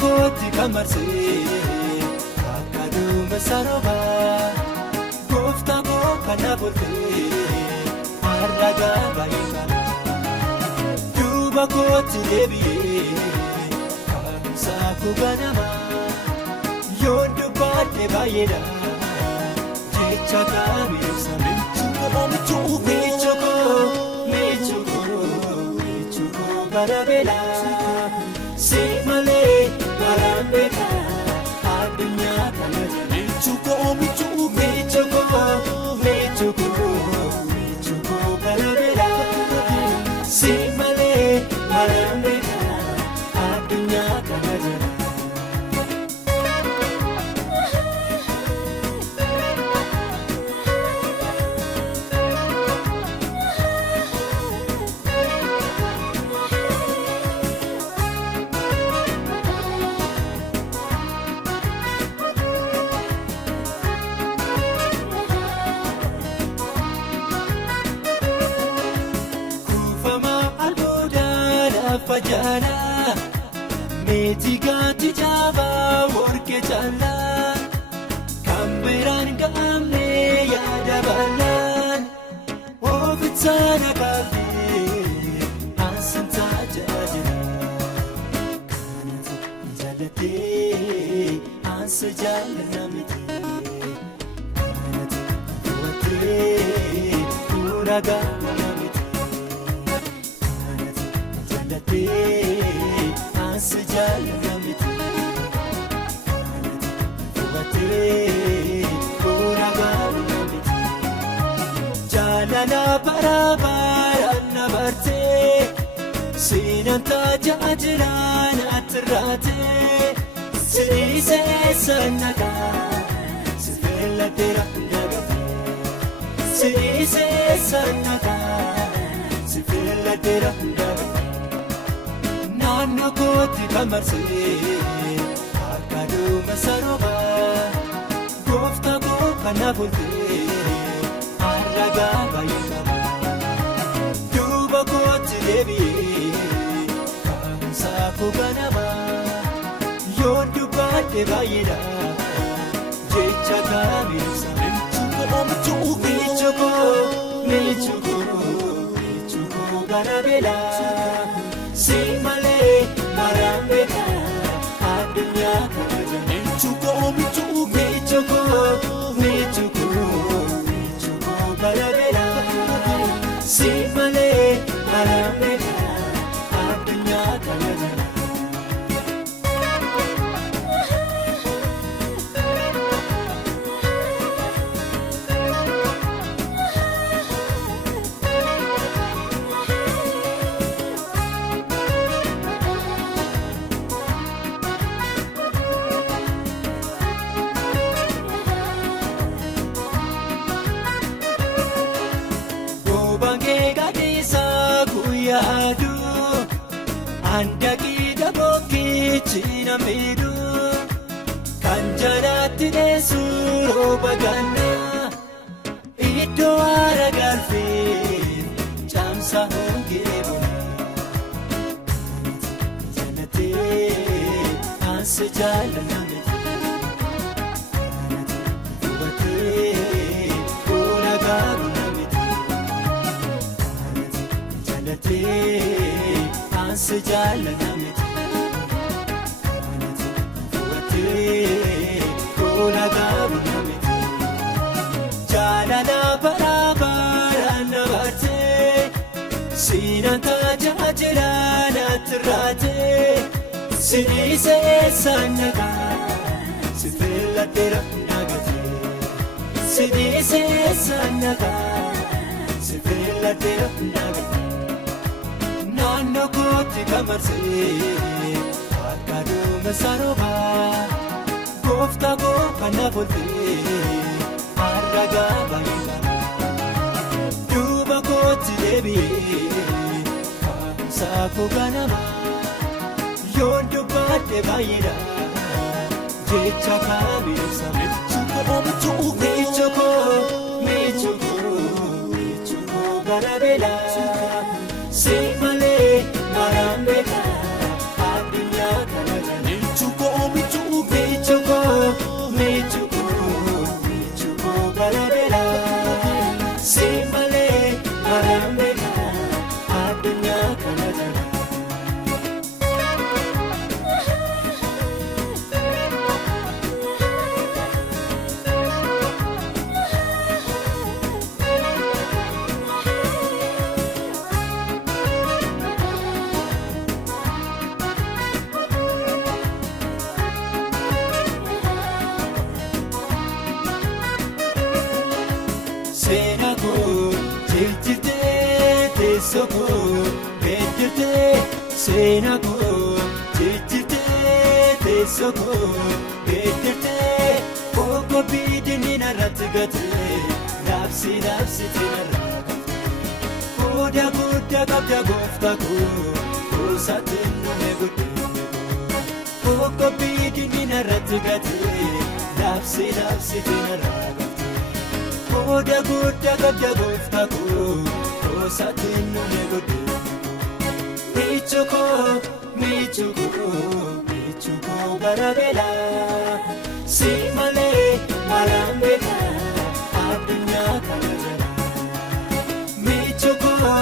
Koti kamarsee akka duumessa roobaa gooftaa koo kana bultee har'agaa baay'ee duuba kooti deebi'ee kaa'umsaa koo ganamaa yoon dubbaadde baay'eedha jecha kaamiirsa michuu barabeelaa si malee barabeela addunyaa kana michuu barabeela si malee barabeela addunyaa kana jala. Fajaana meetii gaati jaabaa warqee caalaa kan biraan ga'amne yaada bal'aan ofiisaana qaabdee ansan tajaajila kanatti jaallatee ansa jaalladha miti kanatti to'atee uragaa. Ansa jaalladha miti hubatee uragaa miti jaalala barabaraan na bartee seenaan tajaajila naatti raatee si'isee sannataa si filladheera hundagatee si'isee sannataa si filladheera hundagatee. Naannoo kootti kamarsee akka duumessa roobaa gooftaa koo kana bultee har'agaa baay'ee qaba duuba kootti deebi'ee kaa'umsaa koo ganamaa yoon dubbaadde baay'eedha jecha kaamiirsa michuu koo barabeelaa. Si malee barabeela addunyaa kana jala michuu koo barabeela si malee barabeela addunyaa kana jala. Handaqii dabookkee cina miidhuu kan jalaatti dheessu rooba gannaa iddoo haara galfee caamsa hongee bonaa kanatti jaallatee ansa jaalladha miti kanatti hubatee uragaa miti kanatti jaallatee. Ansa jaalladha miti kanatti hubatee uragaa miti jaalala barabaraan na bartee seenaan tajaajila naatti irraate Siniisa eessaan nagaa si filladheera nagatee Siniisa eessaan nagaa si filladheera nagatee Naannoo kootti kamarsee akka duumessa roobaa Gooftaa koo kan na oolchee harragaa baay'ee duuba kootti deebi'ee ka'umsa koo ganamaa yoon dubbadhe baay'eedha jecha kaabirsa michuu koo bara beelaa si malee maraan beekaa addunyaa kana jala michuu koo bara beelaa si malee maraan beekaa addunyaa kana jala. Seenaa koo jijjiirtee teessoo koo beektirtee seenaa koo jijjiirtee teessoo koo beektirtee qoqqobbii dinni narratti gatee dhaabsitee narraa qabdee qooda guddaa qabda gooftaa koo kuusaatti nume guddee qoqqobbii dinni narratti gatee dhaabsitee narraa qabdee. Qooda guddaa qabda gooftaa koo kuusaatti nume guddee michuu koo bara beelaa si malee maraan beekaa addunyaa kana jala michuu koo